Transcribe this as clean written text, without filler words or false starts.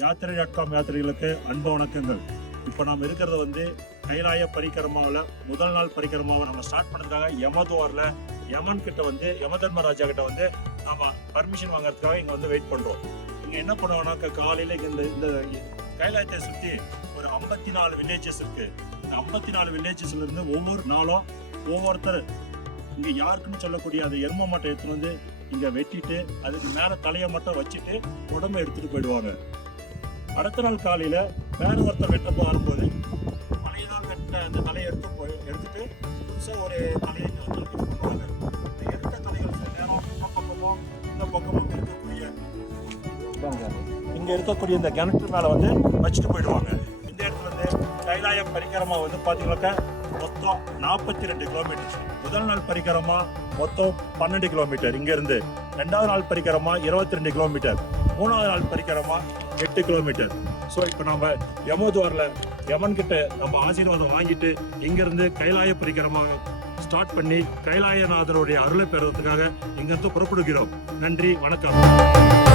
யாத்திரை.com யாத்திரைகளுக்கு அன்பு வணக்கங்கள். இப்போ நாம் இருக்கிறது வந்து கைலாய பரிக்கிரமாவில் முதல் நாள் பரிக்கிரமாவை நம்ம ஸ்டார்ட் பண்ணுறதுக்காக யமதுவாரில் யமன் கிட்ட வந்து யமதர்மராஜா கிட்ட வந்து நம்ம பர்மிஷன் வாங்குறதுக்காக இங்கே வந்து வெயிட் பண்ணுறோம். இங்கே என்ன பண்ணுவோம்னாக்கா காலையில் இந்த கைலாயத்தை சுற்றி ஒரு 54 வில்லேஜஸ் இருக்கு. இந்த 54 வில்லேஜஸ்ல இருந்து ஒவ்வொரு நாளும் ஒவ்வொருத்தர் இங்கே யாருக்குன்னு சொல்லக்கூடிய அந்த எரும மாட்டை எடுத்துட்டு வந்து இங்கே வெட்டிட்டு அதுக்கு மேலே தலையை மட்டும் வச்சுட்டு உடம்பை எடுத்துட்டு போயிடுவாங்க. அடுத்த நாள் காலையில் வேற ஒருத்தர் வெட்ட வரும்போது பழைய நாள் வெட்ட அந்த தலையை எடுத்துட்டு புதுசாக ஒரு தலையை வந்து பண்ணுவாங்க. இந்த எடுத்த தலைகள் சில நேரம் பக்கமும் இந்த பக்கமும் இங்கே இருக்கக்கூடிய இந்த கிணற்று மேலே வந்து வச்சுட்டு போயிடுவாங்க. இந்த இடத்துல வந்து கைலாய பரிக்கிரமா வந்து பார்த்தீங்கன்னாக்கா மொத்தம் 42 கிலோமீட்டர். முதல் நாள் பரிக்கிரமா மொத்தம் 12 கிலோமீட்டர் இங்கேருந்து. ரெண்டாவது நாள் பரிக்கிரமா 22 கிலோமீட்டர். மூணாவது நாள் பரிக்கிரமா 8 கிலோமீட்டர். ஸோ இப்போ நம்ம யமதுவாரில் யமன் கிட்ட நம்ம ஆசீர்வாதம் வாங்கிட்டு இங்கேருந்து கைலாய பரிக்கிரமா ஸ்டார்ட் பண்ணி கைலாயநாதருடைய அருளை பெறுவதற்காக இங்கேருந்து புறப்படுகிறோம். நன்றி, வணக்கம்.